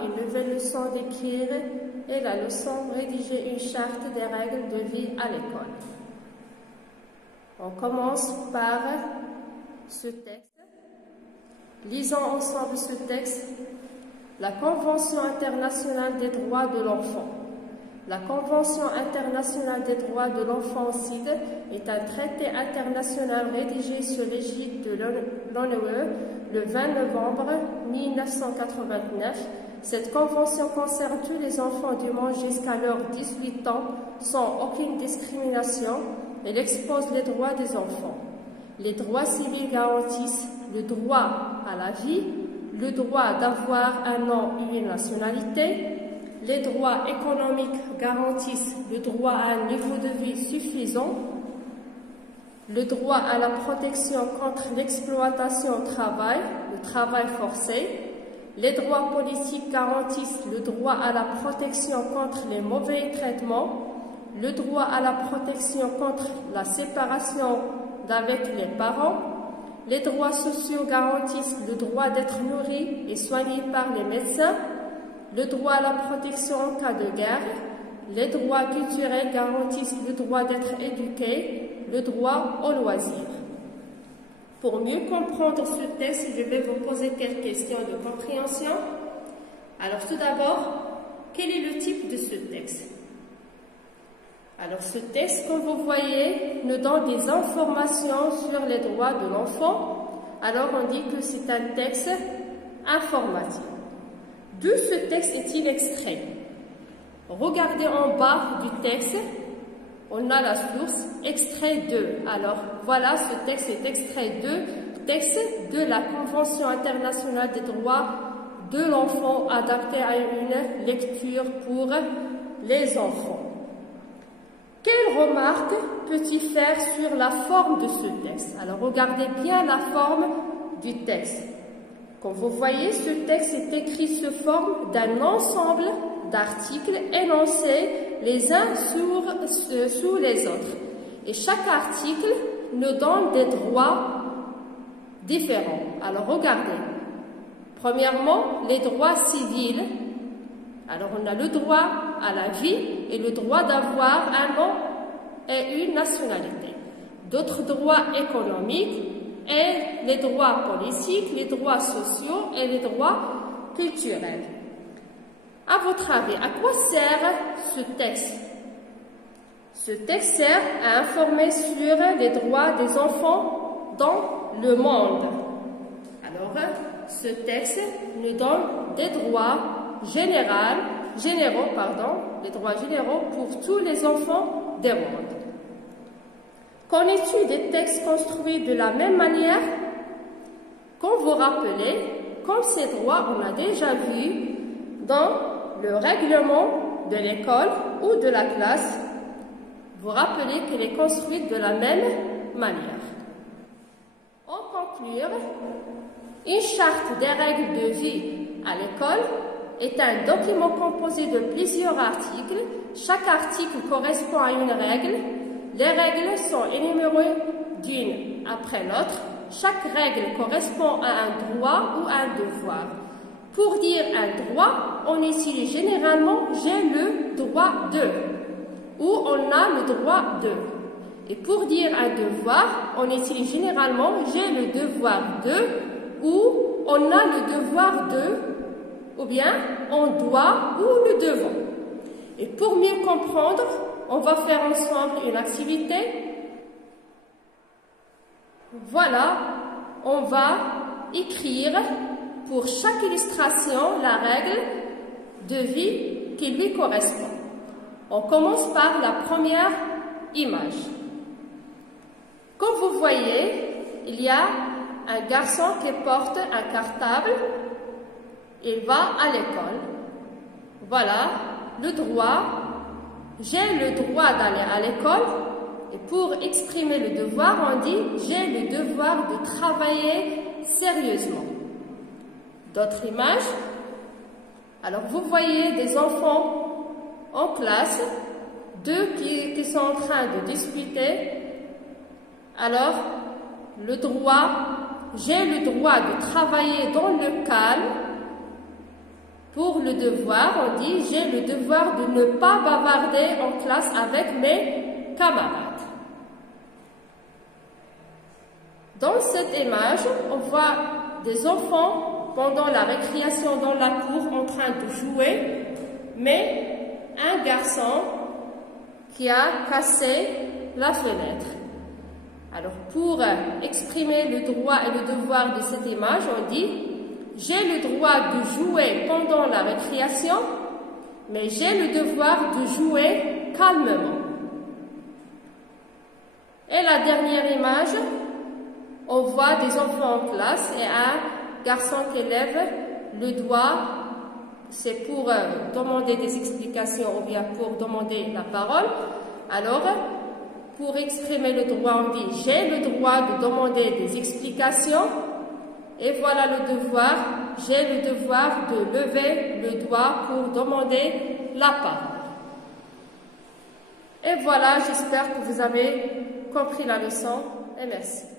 Une nouvelle leçon d'écrire et la leçon rédiger une charte des règles de vie à l'école. On commence par ce texte. Lisons ensemble ce texte. La Convention internationale des droits de l'enfant. La Convention internationale des droits de l'enfant CID est un traité international rédigé sous l'égide de l'ONU le 20 novembre 1989. Cette convention concerne tous les enfants du monde jusqu'à leurs 18 ans sans aucune discrimination. Elle expose les droits des enfants. Les droits civils garantissent le droit à la vie, le droit d'avoir un nom et une nationalité. Les droits économiques garantissent le droit à un niveau de vie suffisant, le droit à la protection contre l'exploitation au travail, le travail forcé. Les droits politiques garantissent le droit à la protection contre les mauvais traitements, le droit à la protection contre la séparation d'avec les parents. Les droits sociaux garantissent le droit d'être nourri et soigné par les médecins, le droit à la protection en cas de guerre. Les droits culturels garantissent le droit d'être éduqué, le droit au loisir. Pour mieux comprendre ce texte, je vais vous poser quelques questions de compréhension. Alors tout d'abord, quel est le type de ce texte? Alors ce texte, comme vous voyez, nous donne des informations sur les droits de l'enfant. Alors on dit que c'est un texte informatif. D'où ce texte est-il extrait? Regardez en bas du texte, on a la source, extrait de. Alors voilà, ce texte est extrait de texte de la Convention internationale des droits de l'enfant adapté à une lecture pour les enfants. Quelle remarque peut-il faire sur la forme de ce texte? Alors regardez bien la forme du texte. Comme vous voyez, ce texte est écrit sous forme d'un ensemble d'articles énoncés les uns sous les autres. Et chaque article nous donne des droits différents. Alors regardez. Premièrement, les droits civils. Alors on a le droit à la vie et le droit d'avoir un nom et une nationalité. D'autres droits économiques et les droits politiques, les droits sociaux et les droits culturels. À votre avis, à quoi sert ce texte? Ce texte sert à informer sur les droits des enfants dans le monde. Alors, ce texte nous donne des droits généraux pour tous les enfants du monde. Connais-tu des textes construits de la même manière? Comme vous rappelez, comme ces droits, on a déjà vu dans le règlement de l'école ou de la classe, vous rappelez qu'elle est construite de la même manière. En conclure, une charte des règles de vie à l'école est un document composé de plusieurs articles. Chaque article correspond à une règle. Les règles sont énumérées d'une après l'autre. Chaque règle correspond à un droit ou à un devoir. Pour dire un droit, on utilise généralement « j'ai le droit de » ou « on a le droit de ». Et pour dire un devoir, on utilise généralement « j'ai le devoir de » ou « on a le devoir de » ou bien « on doit » ou « nous devons ». Et pour mieux comprendre, on va faire ensemble une activité. Voilà, on va écrire pour chaque illustration la règle de vie qui lui correspond. On commence par la première image. Comme vous voyez, il y a un garçon qui porte un cartable. Il va à l'école. Voilà le droit. J'ai le droit d'aller à l'école. Et pour exprimer le devoir, on dit j'ai le devoir de travailler sérieusement. D'autres images. Alors vous voyez des enfants en classe, deux qui sont en train de discuter. Alors j'ai le droit de travailler dans le calme. Pour le devoir, on dit j'ai le devoir de ne pas bavarder en classe avec mes camarades. Dans cette image, on voit des enfants pendant la récréation dans la cour en train de jouer, mais un garçon qui a cassé la fenêtre. Alors, pour exprimer le droit et le devoir de cette image, on dit j'ai le droit de jouer pendant la récréation, mais j'ai le devoir de jouer calmement. Et la dernière image, on voit des enfants en classe et un garçon qui lève le doigt, c'est pour demander des explications ou bien pour demander la parole. Alors, pour exprimer le droit, on dit j'ai le droit de demander des explications. Et voilà le devoir, j'ai le devoir de lever le doigt pour demander la parole. Et voilà, j'espère que vous avez compris la leçon et merci.